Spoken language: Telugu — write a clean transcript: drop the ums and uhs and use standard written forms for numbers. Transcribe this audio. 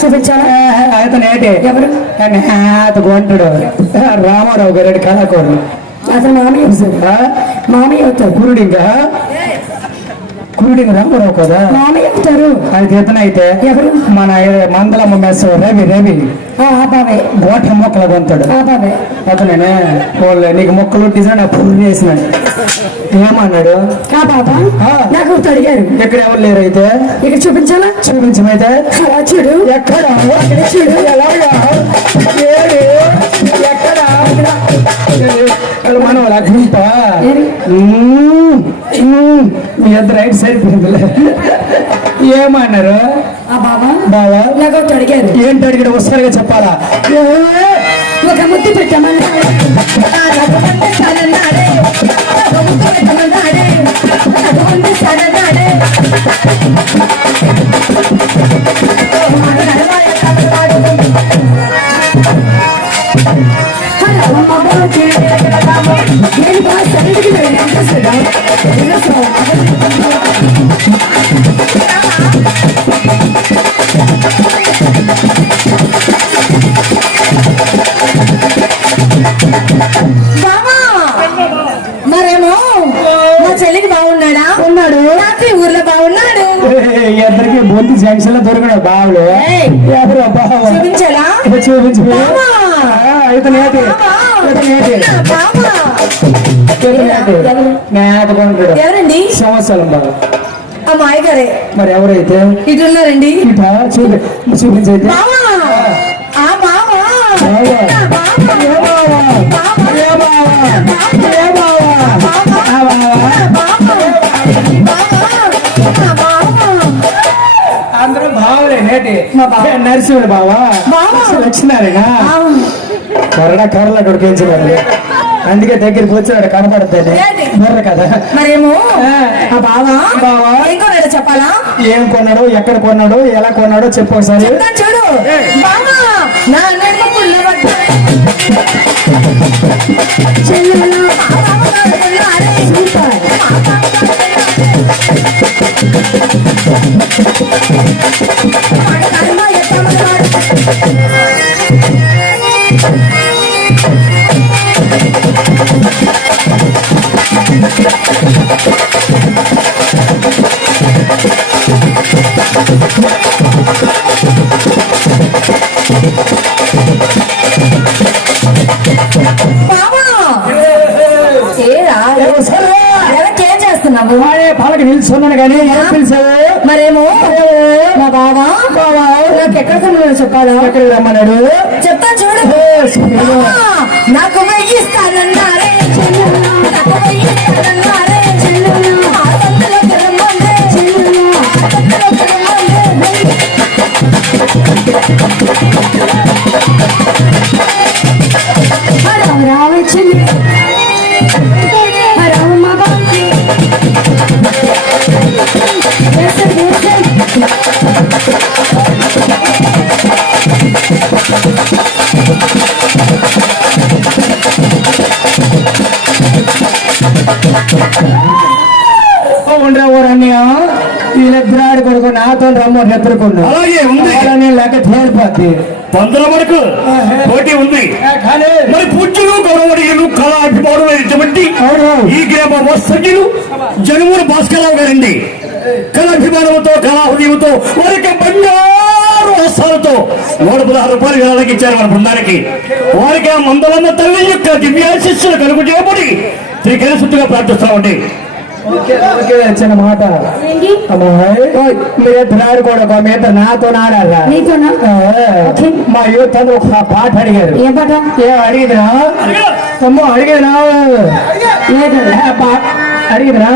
చూపించాలా? అతను ఏంటి ఎవరు? కొంటాడు రామారావు గారి కళాకోరు. అతను మామయ్య అవుతారు. కురుడింగ రామారావు కదా మామయ్య అవుతారు. అయితే ఇతను అయితే ఎవరు? మన మంగళమ్మ మెస్ రవి బాబాయ్ గోట మొక్కలు కొంటాడు. బాబాయ్ అతనే వాళ్ళు నీకు మొక్కలు డిజైన్ పురుగు చేసినాడు. ఏమన్నాడు? బాబా నాకు అడిగారు. ఎక్కడ ఎవరు లేరు అయితే ఇక్కడ చూపించాలా? చూపించమైతే అలా చూడు. ఎక్కడ చూడు. ఎలాగా ఎక్కడ మన వాళ్ళ గుంప మీ ఇద్దరు రైట్ సరిపోయింది. ఏమన్నారు? బావా నాకు అడిగారు. ఏంటి అడిగాడు? ఒకసారిగా చెప్పాలా? ఒక ముద్దు పెట్టమన్నాడు. మరేమో మా చెల్లికి బాగున్నాడా? ఉన్నాడు. నాకు ఊర్లో బాగున్నాడు. ఇద్దరికి బొంది జంక్షన్ లో దొరకడు బావులు. చూపించాలా? చూపించు. ఎవరండి? సంవత్సరం బాగా అమ్మాయి గారే. మరి ఎవరైతే ఇటున్నారండి. చూపించైతే అందరూ బావలే నేటి నరసింహుడు బావా లక్ష్మీనారాయణ కరడ కర్రలు అక్కడ పెంచినారు. అందుకే దగ్గరికి వచ్చాడు కనపడతాడు బుర్ర కదా. మరేమో బావా చెప్పాలా? ఏం కొన్నాడు, ఎక్కడ కొన్నాడు, ఎలా కొన్నాడో చెప్పు ఒకసారి. చూడు ఏం చేస్తున్నావు? పాలకి నిల్చున్నాను కానీ మరేమో మా బావా నాకు ఎక్కడ కొన్నాడో చెప్పాలా? ఎక్కడ రమ్మన్నాడు? చెప్తాను చూడు. నాకు వెయ్యిస్తానన్నారే నాకు వెయ్యిస్తానన్నారే ఉండరా ఊరన్నయ్య వీళ్ళిద్దరు కొడుకు నాతో రమ్మ ఎదుర్కొన్నా. అలాగే లేక తేలిపోద్ది. పందుల వరకు పోటీ ఉంది. మరి పూజ్యులు గౌరవనీయులు కళా అభిమానులైనటువంటి ఈ గ్రామ వస్తజ్ఞులు జనమూరు భాస్కరరావు గారండి. కళాభిమానంతో కళా హృదయంతో వారికి బంగారు హస్తాలతో 116 రూపాయలు వేలానికి ఇచ్చారు మన బృందానికి. వారికి ఆ మందలన్న తల్లి యొక్క దివ్యాశిస్సులు కలుగు చేయబడి శ్రీకరశుద్ధిగా ప్రార్థిస్తామండి. చిన్న మాట మీరిద్దరు కూడా మీద నాతో నాడాలా? మా యూత్ అందరూ ఒక పాట అడిగారు. ఏ పాట? అడిగిదరా తమ్ము? అడిగేనా? అడిగిదరా?